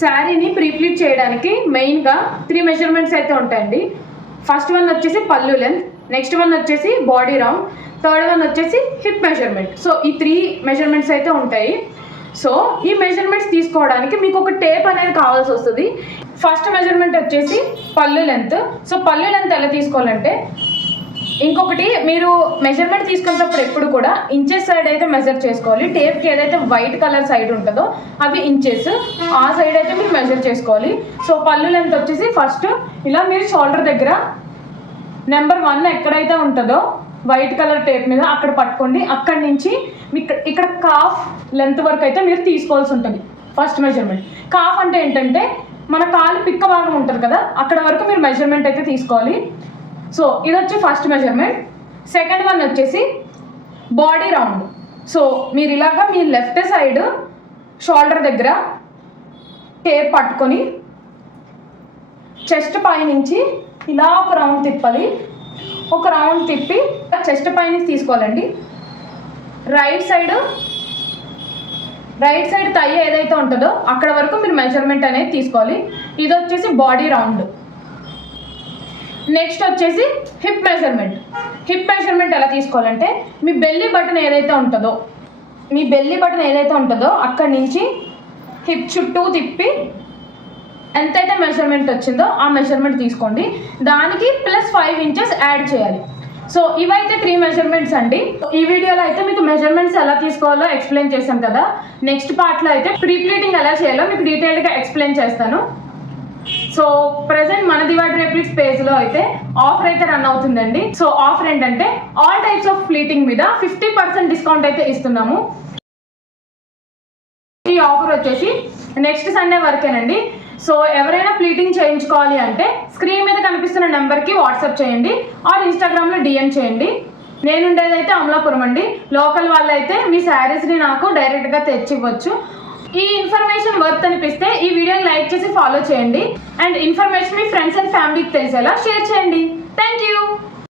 శారీని ప్రీప్లీట్ చేయడానికి మెయిన్గా 3 మెజర్మెంట్స్ అయితే ఉంటాయండి. ఫస్ట్ వన్ వచ్చేసి పళ్ళు లెంత్, నెక్స్ట్ వన్ వచ్చేసి బాడీ రౌండ్, థర్డ్ వన్ వచ్చేసి హిప్ మెజర్మెంట్. సో ఈ 3 మెజర్మెంట్స్ అయితే ఉంటాయి. సో ఈ మెజర్మెంట్స్ తీసుకోవడానికి మీకు ఒక టేప్ అనేది కావాల్సి వస్తుంది. ఫస్ట్ మెజర్మెంట్ వచ్చేసి పళ్ళు లెంత్. సో పళ్ళు లెంత్ ఎలా తీసుకోవాలంటే, ఇంకొకటి మీరు మెజర్మెంట్ తీసుకునేటప్పుడు ఎప్పుడు కూడా ఇంచెస్ సైడ్ అయితే మెజర్ చేసుకోవాలి. టేప్కి ఏదైతే వైట్ కలర్ సైడ్ ఉంటుందో అవి ఇంచెస్, ఆ సైడ్ అయితే మీరు మెజర్ చేసుకోవాలి. సో పళ్ళు లెంత్ వచ్చేసి ఫస్ట్ ఇలా మీరు షోల్డర్ దగ్గర నెంబర్ 1 ఎక్కడైతే ఉంటుందో వైట్ కలర్ టేప్ మీద అక్కడ పట్టుకోండి. అక్కడి నుంచి ఇక్కడ కాఫ్ లెంత్ వరకు అయితే మీరు తీసుకోవాల్సి ఉంటుంది. ఫస్ట్ మెజర్మెంట్ కాఫ్ అంటే ఏంటంటే మన కాలు పిక్క భాగం ఉంటుంది కదా, అక్కడ వరకు మీరు మెజర్మెంట్ అయితే తీసుకోవాలి. సో ఇది వచ్చి ఫస్ట్ మెజర్మెంట్. సెకండ్ వన్ వచ్చేసి బాడీ రౌండ్. సో మీరు ఇలాగా మీ లెఫ్ట్ సైడ్ షోల్డర్ దగ్గర టేప్ పట్టుకొని చెస్ట్ పై నుంచి ఇలా ఒక రౌండ్ తిప్పాలి. ఒక రౌండ్ తిప్పి చెస్ట్ పై నుంచి తీసుకోవాలండి. రైట్ సైడ్ థై ఏదైతే ఉంటుందో అక్కడ వరకు మీరు మెజర్మెంట్ అనేది తీసుకోవాలి. ఇది వచ్చేసి బాడీ రౌండ్. నెక్స్ట్ వచ్చేసి హిప్ మెజర్మెంట్. హిప్ మెజర్మెంట్ ఎలా తీసుకోవాలంటే, మీ బెల్లీ బటన్ ఏదైతే ఉంటుందో అక్కడి నుంచి హిప్ చుట్టూ తిప్పి ఎంతైతే మెజర్మెంట్ వచ్చిందో ఆ మెజర్మెంట్ తీసుకోండి. దానికి +5 ఇంచెస్ యాడ్ చేయాలి. సో ఇవైతే 3 మెజర్మెంట్స్ అండి. ఈ వీడియోలో అయితే మీకు మెజర్మెంట్స్ ఎలా తీసుకోవాలో ఎక్స్ప్లెయిన్ చేశాను కదా. నెక్స్ట్ పార్ట్లో అయితే ప్రీప్లీటింగ్ ఎలా చేయాలో మీకు డీటెయిల్గా ఎక్స్ప్లెయిన్ చేస్తాను. సో ప్రెసెంట్ మన దివా డ్రేప్లిక్స్ పేజ్లో అయితే ఆఫర్ అయితే రన్ అవుతుందండి. సో ఆఫర్ ఏంటంటే ఆల్ టైప్స్ ఆఫ్ ప్లీటింగ్ మీద 50% డిస్కౌంట్ అయితే ఇస్తున్నాము. ఈ ఆఫర్ వచ్చేసి నెక్స్ట్ సండే వరకేనండి. సో ఎవరైనా ప్లీటింగ్ చేయించుకోవాలి అంటే స్క్రీన్ మీద కనిపిస్తున్న నెంబర్కి వాట్సాప్ చేయండి ఆర్ ఇన్స్టాగ్రామ్లో DM చేయండి. నేను ఉండేదైతే అమలాపురం అండి. లోకల్ వాళ్ళైతే మీ శారీస్ని నాకు డైరెక్ట్గా తెచ్చివ్వచ్చు. ఈ ఇన్ఫర్మేషన్ వర్త్ అనిపిస్తే ఈ వీడియోని లైక్ చేసి ఫాలో చేయండి. And information me friends and ఫ్యామిలీకి తెలిసేలా షేర్ చేయండి. Thank you.